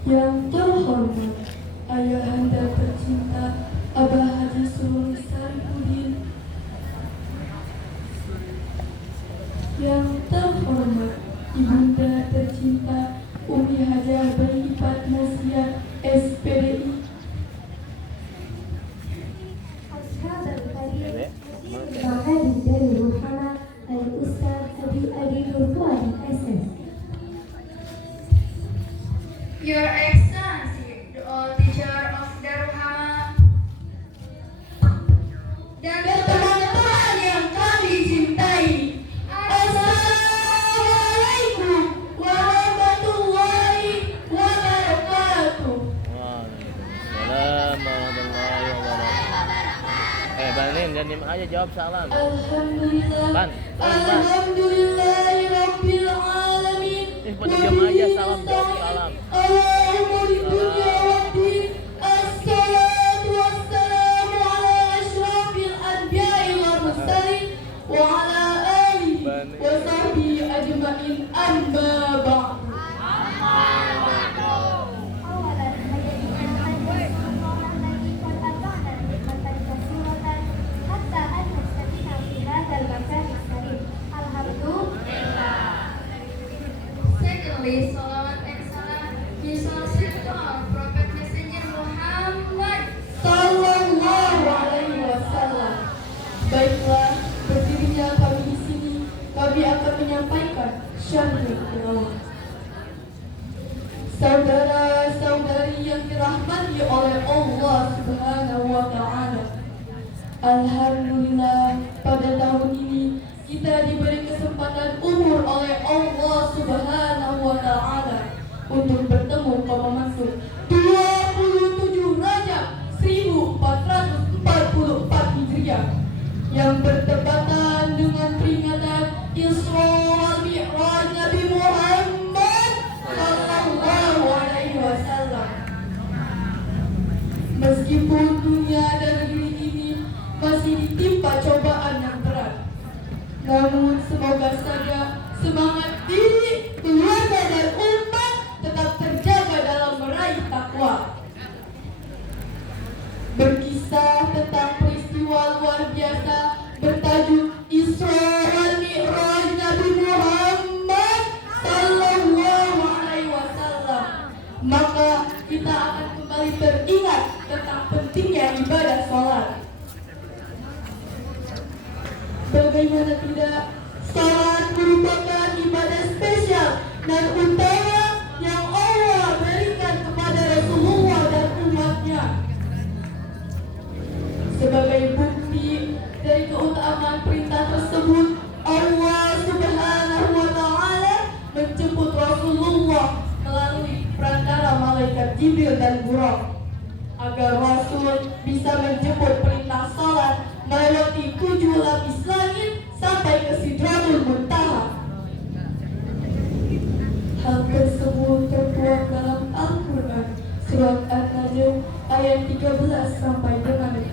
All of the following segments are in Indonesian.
Yang terhormat Ayahanda tercinta Abah Haji Sulul Saripudin, yang terhormat Ibunda tercinta Umi Hajah Bayi Fatmasia SPDI, Bahagia dari Muhammad Al-Ustaz Habib Adi Nurfuad SS. Your Excellency, the old teacher of Daruhama, dan teman-teman yang kami cintai. Assalamualaikum warahmatullahi wabarakatuh. Waalaikumsalam warahmatullahi wabarakatuh. Banin, jangan aja jawab salam. Alhamdulillah, Ban, alhamdulillahirabbil alamin. pada diam aja, salam jawab salam. Allahumma lidunya waddin. Assalatu wassalamu ala asyrafil anbiya'i wal mursalin wa ala alihi wa sahbihi ajma'in, amma ba'd. Secondly, salawat and salam disolicited to our Prophet Messenger Muhammad. Sallallahu alaihi wasallam. Baiklah, berdirinya kami di sini, kami akan menyampaikan syahid Allah. Saudara-saudari yang dirahmati oleh Allah Subhanahu wa taala. Alhamdulillah, pada tahun ini kita diberi kesempatan umur oleh Allah Subhanahu wa taala untuk bertemu pada masuk 27 Rajab 1444 Hijriah yang bertepatan dengan peringatan Isra wal Mi'raj Nabi Muhammad sallallahu alaihi wasallam. Meskipun dunia dan negeri ini masih ditimpa cobaan yang berat, namun semoga saja semangat diri, keluarga dan umat tetap terjaga dalam meraih takwa. Berkisah tentang peristiwa luar biasa bertajuk Isra wal Mi'raj Nabi Muhammad sallallahu alaihi wasallam, maka kita akan kembali teringat tentang pentingnya ibadah sholat. Bagaimana tidak, salat merupakan ibadah spesial dan utama yang Allah berikan kepada Rasulullah dan umatnya. Sebagai bukti dari keutamaan perintah tersebut, Allah Subhanahu wa taala menjemput Rasulullah melalui perantara malaikat Jibril dan Buraq agar Rasul bisa menjemput perintah salat melewati 7 lapis langit sampai ke Sidratul Muntaha. Hal tersebut tertuang dalam Al-Quran surat An-Najm ayat 13 sampai dengan 14.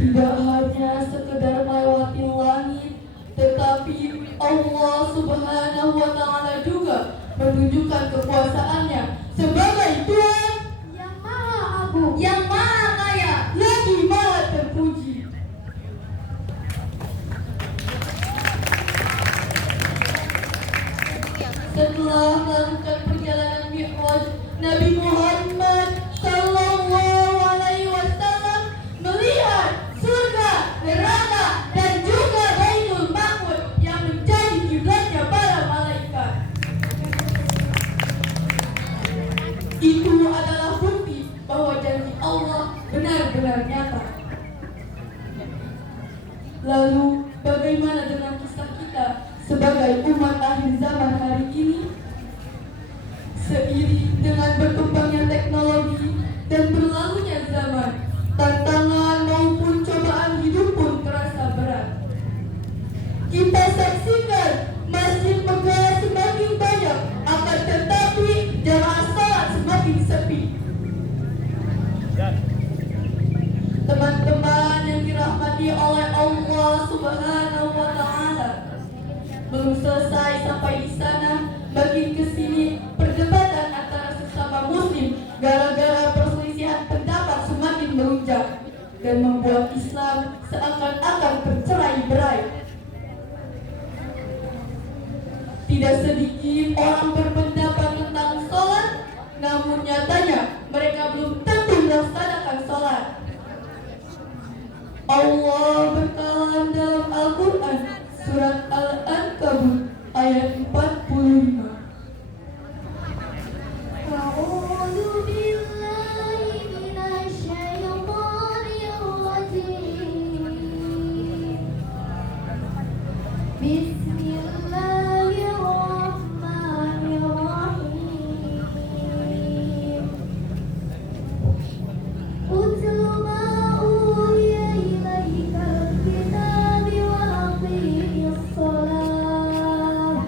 tidak hanya sekedar melewati langit, tetapi Allah Subhanahu wa Ta'ala juga menunjukkan kekuasaannya sebagai Tuhan yang maha agung, yang maha kaya, lagi maha terpuji. Setelah melakukan perjalanan Mi'raj, Nabi Muhammad Sallallahu Alaihi Wasallam melihat surga, neraka, dan juga Baitul Maqdis yang menjadi kiblatnya para malaikat. Itu adalah bukti bahwa janji Allah benar-benar nyata. Lalu, bagaimana dengan kisah kita sebagai umat akhir zaman hari ini? Seiring dengan berkembangnya teknologi dan berlalunya zaman, tantangan maupun cobaan hidup pun terasa berat. Kita saksikan masjid megah semakin banyak, akan tetapi jamaah salat semakin sepi. Teman-teman yang dirahmati oleh Allah Subhanahu wa Ta'ala, belum selesai sampai di sana, makin kesini perdebatan antara sesama muslim gara-gara perselisihan pendapat semakin melunjak dan membuat Islam seakan-akan bercerai-berai. Tidak sedikit orang berpendapat tentang sholat, namun nyatanya mereka belum tentu melaksanakan sholat. Allah berkalam dalam Al-Quran surat Al-Ankabut ayat 45. A'udzu billahi minasy syaithanir rajim. Bismillahirrahmanirrahim. Utlu ma uhiya ilaikal kitabi wa aqimis shalah.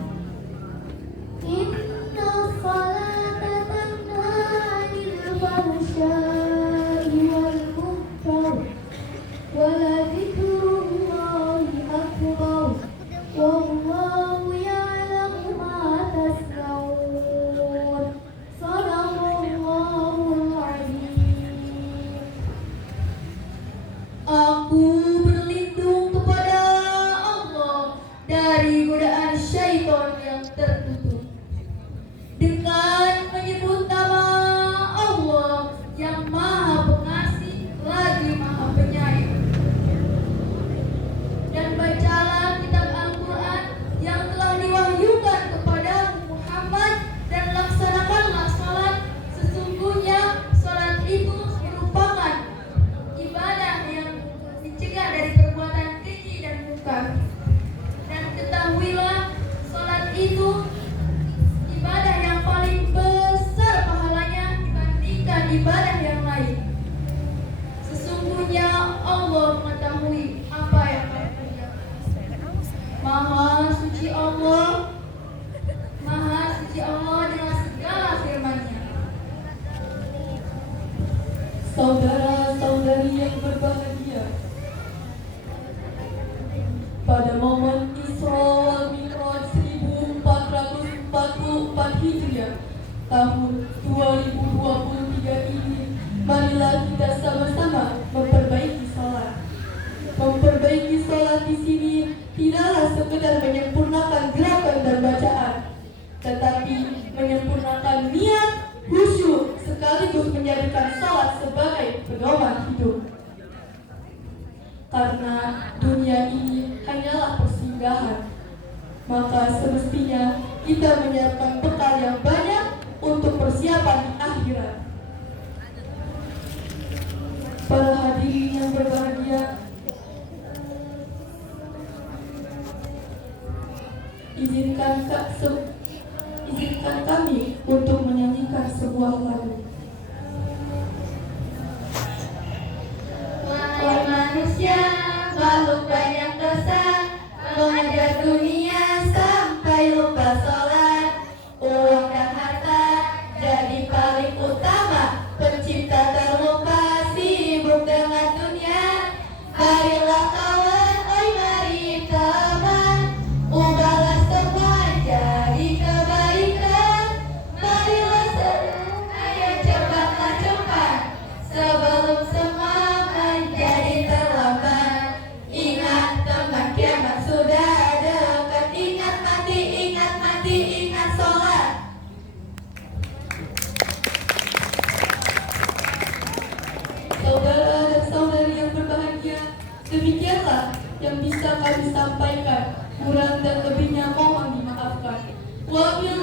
Inna salata tanha 'anil fahsya'i wal munkar wa ladhikrullahi akbar wallahu ya'lamu ma tasna'un. Shadaqallahul 'azim. Aku berlindung kepada Allah dari godaan syaitan yang tertutup dengan menyebut nama Allah yang maha pengasih lagi maha penyayang. Dan bacalah kitab Al-Quran yang telah diwahyukan kepada Muhammad dan laksanakanlah salat. Sesungguhnya salat itu merupakan ibadah yang dicegah dari perbuatan keji dan munkar. Dan ketahuilah salat itu ibadah yang paling besar pahalanya dibandingkan ibadah yang lain. Sesungguhnya Allah mengetahui apa yang kamu kerjakan. Maha suci Allah, maha suci Allah dengan segala firman-Nya. Saudara-saudari yang berbahagia, pada momen Isra wal Mi'raj 1444 Hijriah tahun 2023 ini, marilah kita sama-sama memperbaiki sholat. Memperbaiki sholat di sini tidaklah sekedar menyempurnakan gerakan dan bacaan, tetapi menyempurnakan niat, khusyuk, sekaligus menjadikan sholat sebagai pedoman hidup. Karena dunia ini hanyalah persinggahan, maka semestinya kita menyiapkan bekal yang banyak untuk persiapan di akhirat. Para hadirin yang berbahagia, izinkan kami untuk menyanyikan sebuah lagu. Wahai manusia, makhluk banyak dosa, mengejar dunia sampai lupa sholat. Uang dan harta jadi paling utama, pencipta terlupa, sibuk dengan dunia. Marilah kawan, oi mari teman, ubahlah semua jadi kebaikan. Marilah seru, ayo cepatlah cepat, sebelum semua menjadi terlambat. Ingat teman, kiamat sudah dekat. Ingat mati, ingat sholat. Saudara dan saudari yang berbahagia, demikianlah yang bisa kami sampaikan. Kurang dan lebihnya mohon dimaafkan. Wabillahi